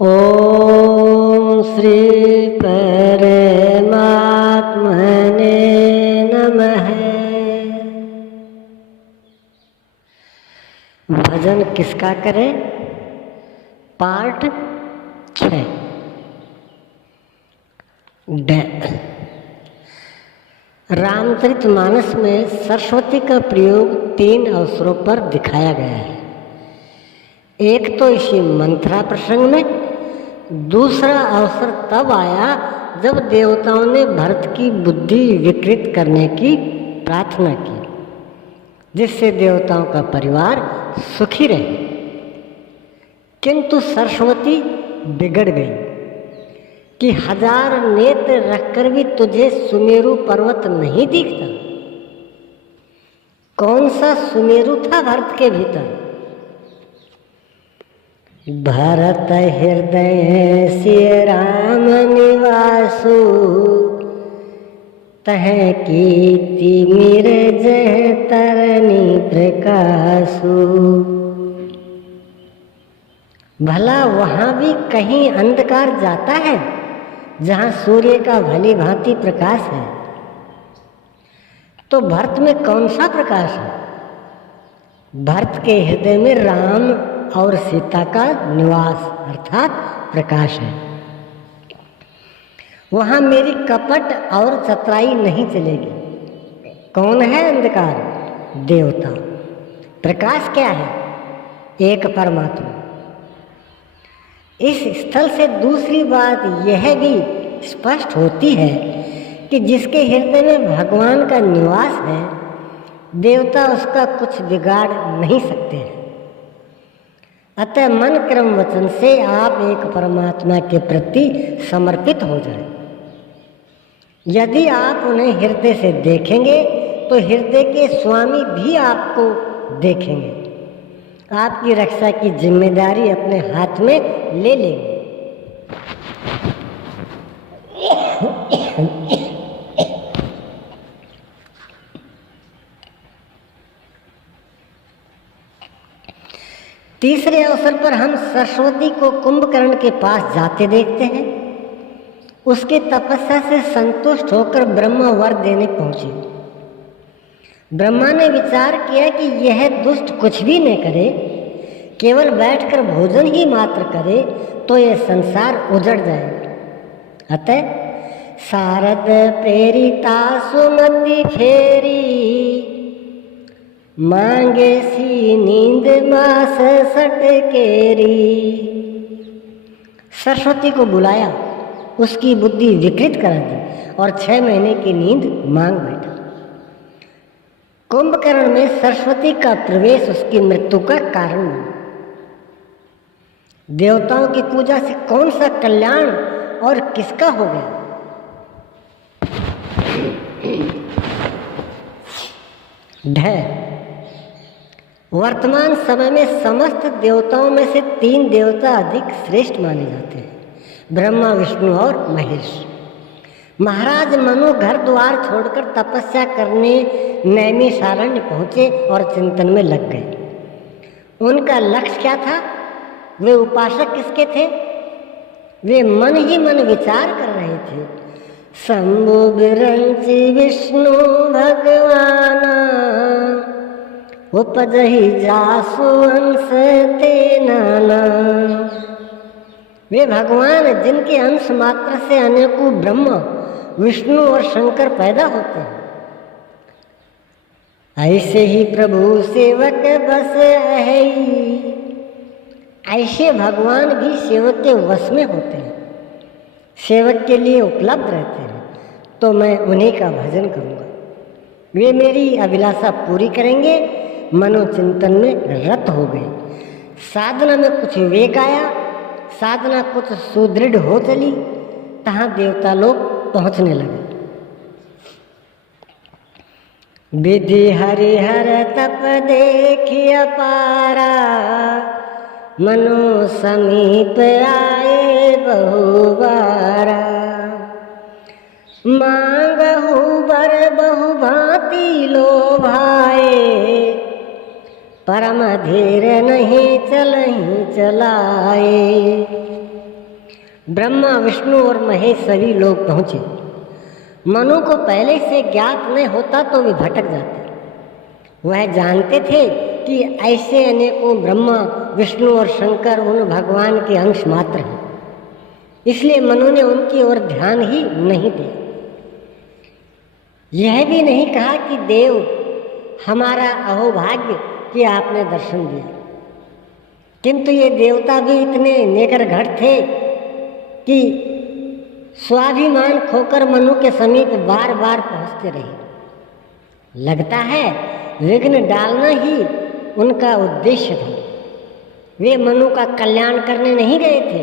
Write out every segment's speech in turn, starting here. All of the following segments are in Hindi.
ओम श्री परमात्मने नमः। भजन किसका करें? पार्ट 6। रामचरितमानस में सरस्वती का प्रयोग 3 अवसरों पर दिखाया गया है। एक तो इसी मंथरा प्रसंग में, दूसरा अवसर तब आया जब देवताओं ने भरत की बुद्धि विकृत करने की प्रार्थना की, जिससे देवताओं का परिवार सुखी रहे। किंतु सरस्वती बिगड़ गई कि 1000 नेत्र रखकर भी तुझे सुमेरु पर्वत नहीं दिखता। कौन सा सुमेरु था भरत के भीतर? भरत हृदय सिय राम निवासु, तह कीर्ति मिर जह तरनी प्रकाशु। भला वहां भी कहीं अंधकार जाता है जहां सूर्य का भली भांति प्रकाश है? तो भरत में कौन सा प्रकाश है? भरत के हृदय में राम और सीता का निवास अर्थात प्रकाश है। वहां मेरी कपट और चतुराई नहीं चलेगी। कौन है अंधकार? देवता। प्रकाश क्या है? एक परमात्मा। इस स्थल से दूसरी बात यह भी स्पष्ट होती है कि जिसके हृदय में भगवान का निवास है, देवता उसका कुछ बिगाड़ नहीं सकते हैं। अतः मन क्रम वचन से आप एक परमात्मा के प्रति समर्पित हो जाएं। यदि आप उन्हें हृदय से देखेंगे तो हृदय के स्वामी भी आपको देखेंगे, आपकी रक्षा की जिम्मेदारी अपने हाथ में ले लेंगे। तीसरे अवसर पर हम सरस्वती को कुंभकर्ण के पास जाते देखते हैं। उसकी तपस्या से संतुष्ट होकर ब्रह्मा वर देने पहुंचे। ब्रह्मा ने विचार किया कि यह दुष्ट कुछ भी न करे, केवल बैठकर भोजन ही मात्र करे तो यह संसार उजड़ जाएगा। अतः शारद प्रेरिता सुमति फेरी, मांगे सी नींद मास सटकेरी। सरस्वती को बुलाया, उसकी बुद्धि विकृत करा दी और 6 महीने की नींद मांग बैठा। कुंभकर्ण में सरस्वती का प्रवेश उसकी मृत्यु का कारण बना। देवताओं की पूजा से कौन सा कल्याण और किसका हो गया? वर्तमान समय में समस्त देवताओं में से 3 देवता अधिक श्रेष्ठ माने जाते हैं, ब्रह्मा, विष्णु और महेश। महाराज मनु घर द्वार छोड़कर तपस्या करने नैमिषारण्य पहुंचे और चिंतन में लग गए। उनका लक्ष्य क्या था? वे उपासक किसके थे? वे मन ही मन विचार कर रहे थे, शंभु बिरंची विष्णु भगवान, उपजहि जासु अंश ते नाना। वे भगवान जिनके अंश मात्र से अनेकों ब्रह्मा, विष्णु और शंकर पैदा होते हैं। ऐसे ही प्रभु सेवक बस है। ऐसे भगवान भी सेवक के वश में होते हैं, सेवक के लिए उपलब्ध रहते हैं। तो मैं उन्हीं का भजन करूँगा, वे मेरी अभिलाषा पूरी करेंगे। मनोचिंतन में रत हो गए। साधना में कुछ विवेक आया, साधना कुछ सुदृढ़ हो चली, तहाँ देवता लोग पहुँचने लगे। विधि हरिहर तप देखी अपारा, मनो समीप आए बहुबारा। मांगहु बर बहु भांति लोभाए, परम धीर नहीं चलहि चलाए। ब्रह्मा, विष्णु और महेश सभी लोग पहुँचे। मनु को पहले से ज्ञात नहीं होता तो वे भटक जाते। वह जानते थे कि ऐसे अनेकों ब्रह्मा, विष्णु और शंकर उन भगवान के अंश मात्र हैं, इसलिए मनु ने उनकी ओर ध्यान ही नहीं दिया। यह भी नहीं कहा कि देव हमारा अहोभाग्य कि आपने दर्शन दिया, किंतु ये देवता भी इतने नेकर घट थे कि स्वाभिमान खोकर मनु के समीप बार बार पहुंचते रहे। लगता है विघ्न डालना ही उनका उद्देश्य था। वे मनु का कल्याण करने नहीं गए थे,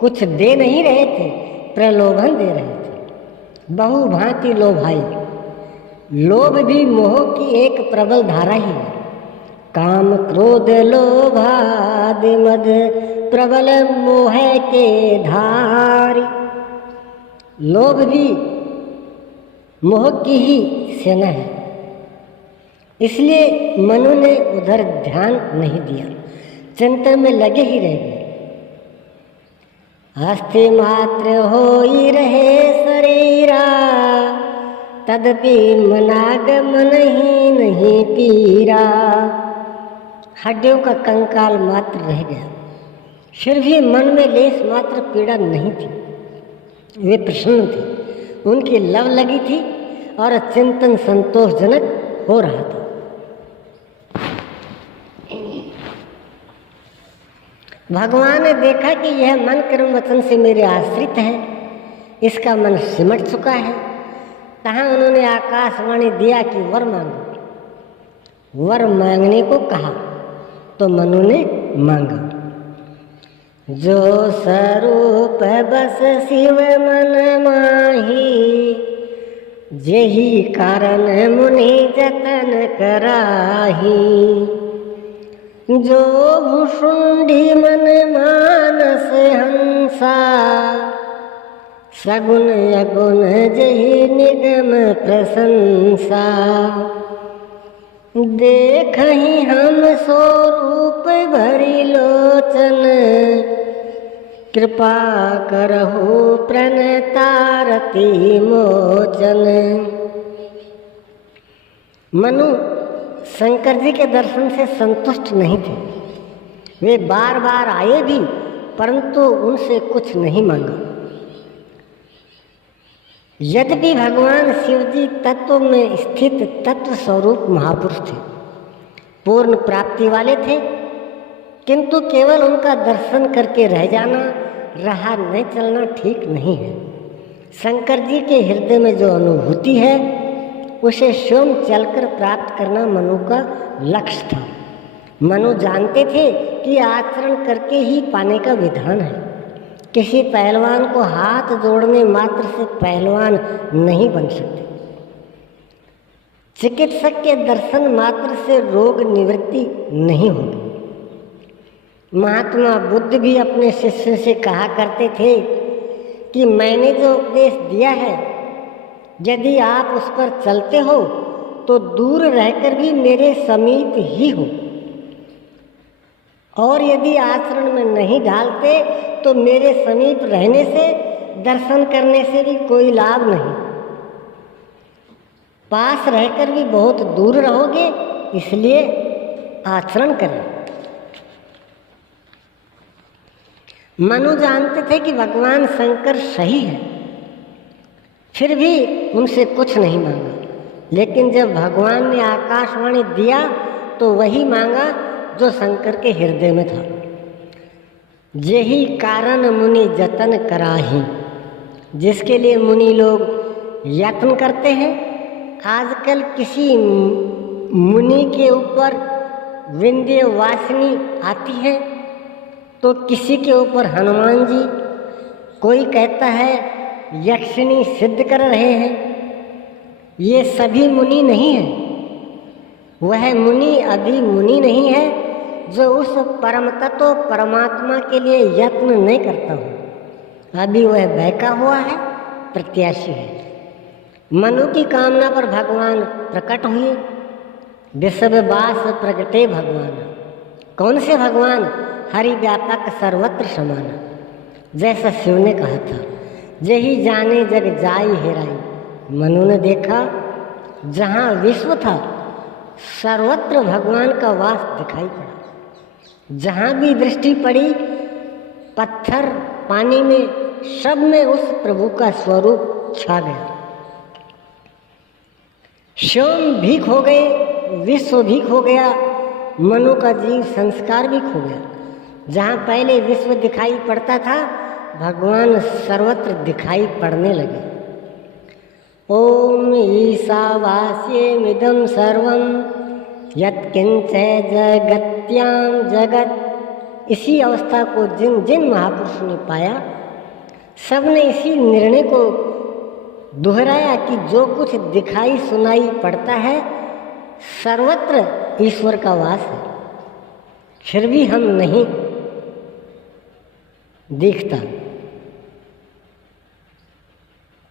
कुछ दे नहीं रहे थे, प्रलोभन दे रहे थे। बहुभांति लोभाई। लोभ भी मोह की एक प्रबल धारा ही है। काम क्रोध लोभादि मद प्रबल मोह के धारी। लोभ भी मोह की ही सेना है, इसलिए मनु ने उधर ध्यान नहीं दिया, चिंतन में लगे ही रह गए। अस्थि मात्र हो ही रहे शरीरा, तदपि मनागमन ही नहीं पीरा। हड्डियों का कंकाल मात्र रह गया, फिर भी मन में लेस मात्र पीड़ा नहीं थी। वे प्रसन्न थे, उनकी लव लगी थी और चिंतन संतोषजनक हो रहा था। भगवान ने देखा कि यह मन कर्म वचन से मेरे आश्रित है, इसका मन सिमट चुका है। कहाँ उन्होंने आकाशवाणी दिया कि वर मांगो। वर मांगने को कहा तो मनु ने मांगा। जो स्वरूप बस शिव मन माही, जेहि कारण मुनि जतन कराही। जो भुषुंडी मन मानस हंसा, सगुन अगुण जहि निगम प्रशंसा। देखहि हम स्वरूप भरी लोचन, कृपा करहु प्रणतारति मोचन। मनु शंकर जी के दर्शन से संतुष्ट नहीं थे। वे बार बार आए भी, परंतु उनसे कुछ नहीं मांगा। यद्यपि भगवान शिव जी तत्व में स्थित तत्व स्वरूप महापुरुष थे, पूर्ण प्राप्ति वाले थे, किंतु केवल उनका दर्शन करके रह जाना, राह न चलना ठीक नहीं है। शंकर जी के हृदय में जो अनुभूति है उसे स्वयं चलकर प्राप्त करना मनु का लक्ष्य था। मनु जानते थे कि आचरण करके ही पाने का विधान है। किसी पहलवान को हाथ जोड़ने मात्र से पहलवान नहीं बन सकते। चिकित्सक के दर्शन मात्र से रोग निवृत्ति नहीं होगी। महात्मा बुद्ध भी अपने शिष्य से कहा करते थे कि मैंने जो उपदेश दिया है, यदि आप उस पर चलते हो तो दूर रहकर भी मेरे समीप ही हो, और यदि आचरण में नहीं ढालते तो मेरे समीप रहने से, दर्शन करने से भी कोई लाभ नहीं। पास रहकर भी बहुत दूर रहोगे, इसलिए आचरण करें। मनु जानते थे कि भगवान शंकर सही है, फिर भी उनसे कुछ नहीं मांगा। लेकिन जब भगवान ने आकाशवाणी दिया तो वही मांगा जो शंकर के हृदय में था। जेहि कारण मुनि जतन कराही, जिसके लिए मुनि लोग यत्न करते हैं। आजकल किसी मुनि के ऊपर विंध्यवासिनी आती है तो किसी के ऊपर हनुमान जी, कोई कहता है यक्षिणी सिद्ध कर रहे हैं। ये सभी मुनि नहीं है। वह मुनि अभी मुनि नहीं है जो उस परम तत्व परमात्मा के लिए यत्न नहीं करता हो। अभी वह बहका हुआ है, प्रत्याशी है। मनु की कामना पर भगवान प्रकट हुए। विश्ववास प्रगटे भगवान। कौन से भगवान? हरि व्यापक सर्वत्र समान। जैसा शिव ने कहा था, जही जाने जग जाई हेराई। मनु ने देखा जहाँ विश्व था सर्वत्र भगवान का वास दिखाई पड़ा। जहाँ भी दृष्टि पड़ी, पत्थर, पानी में, सब में उस प्रभु का स्वरूप छा गया। श्योम भी खो गए, विश्व भी खो गया, मनु का जीव संस्कार भी खो गया। जहाँ पहले विश्व दिखाई पड़ता था, भगवान सर्वत्र दिखाई पड़ने लगे। ओम ईशावास्यमिदं सर्वं यत्किंच जगत्याम जगत। इसी अवस्था को जिन जिन महापुरुषों ने पाया, सब ने इसी निर्णय को दोहराया कि जो कुछ दिखाई सुनाई पड़ता है सर्वत्र ईश्वर का वास है, फिर भी हम नहीं दिखता।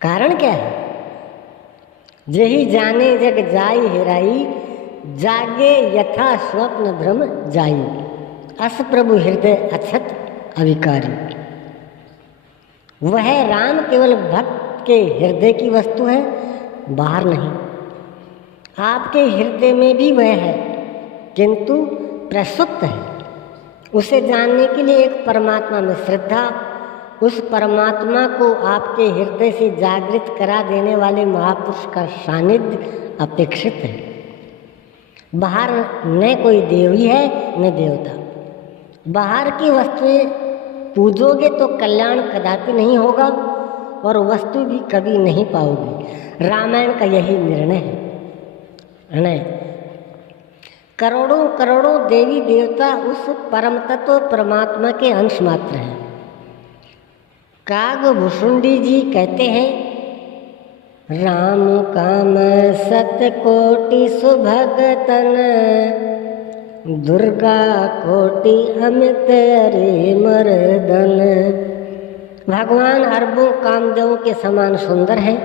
कारण क्या है? जही जाने जग जाई हेराई, जागे यथा स्वप्न भ्रम जाई। अस प्रभु हृदय अक्षत अविकारी। वह राम केवल भक्त के हृदय की वस्तु है, बाहर नहीं। आपके हृदय में भी वह है, किंतु प्रसुप्त है। उसे जानने के लिए एक परमात्मा में श्रद्धा, उस परमात्मा को आपके हृदय से जागृत करा देने वाले महापुरुष का सानिध्य अपेक्षित है। बाहर न कोई देवी है न देवता। बाहर की वस्तुएं पूजोगे तो कल्याण कदापि नहीं होगा और वस्तु भी कभी नहीं पाओगे। रामायण का यही निर्णय है। करोड़ों करोड़ों देवी देवता उस परम तत्व परमात्मा के अंश मात्र हैं। कागभूषुंडी जी कहते हैं, राम काम सत कोटि सुभगतन, दुर्गा कोटि अमित अरे मर्दन। भगवान अरबों कामदेवों के समान सुंदर हैं,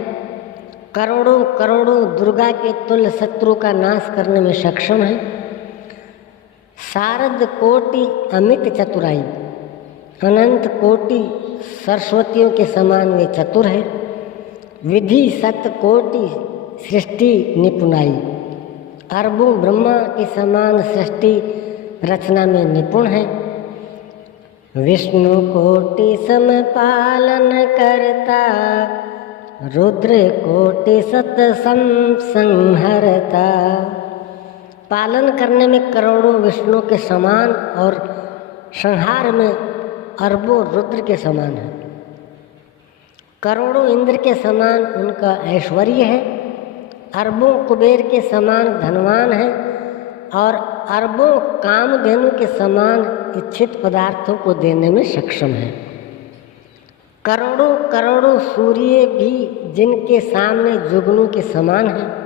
करोड़ों करोड़ों दुर्गा के तुल्य शत्रु का नाश करने में सक्षम है। शारद कोटि अमित चतुराई, अनंत कोटि सरस्वतियों के समान वे चतुर है। विधि सत कोटि सृष्टि निपुणाई, अरबों ब्रह्मा के समान सृष्टि रचना में निपुण है। विष्णु कोटि सम पालन करता, रुद्र कोटि सत संहरता। पालन करने में करोड़ों विष्णु के समान और संहार में अरबों रुद्र के समान है। करोड़ों इंद्र के समान उनका ऐश्वर्य है, अरबों कुबेर के समान धनवान है और अरबों कामधेनु के समान इच्छित पदार्थों को देने में सक्षम है। करोड़ों करोड़ों सूर्य भी जिनके सामने जुगनू के समान है।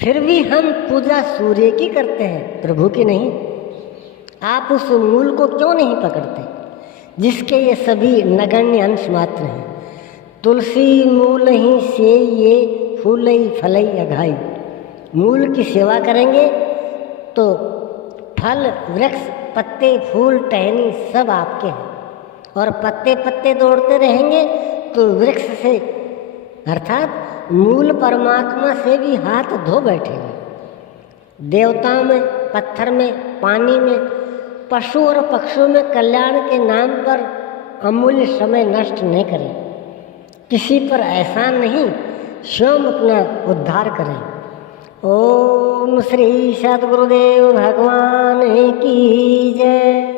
फिर भी हम पूजा सूर्य की करते हैं, प्रभु की नहीं। आप उस मूल को क्यों नहीं पकड़ते जिसके ये सभी नगण्य अंश मात्र हैं? तुलसी मूल ही से ये फूलई फलई अघाई। मूल की सेवा करेंगे तो फल, वृक्ष, पत्ते, फूल, टहनी सब आपके हैं, और पत्ते पत्ते दौड़ते रहेंगे तो वृक्ष से अर्थात मूल परमात्मा से भी हाथ धो बैठेंगे। देवताओं में, पत्थर में, पानी में, पशु और पक्षियों में कल्याण के नाम पर अमूल्य समय नष्ट नहीं करें। किसी पर एहसान नहीं, स्वयं अपना उद्धार करें। ओम श्री सद्गुरुदेव भगवान की जय।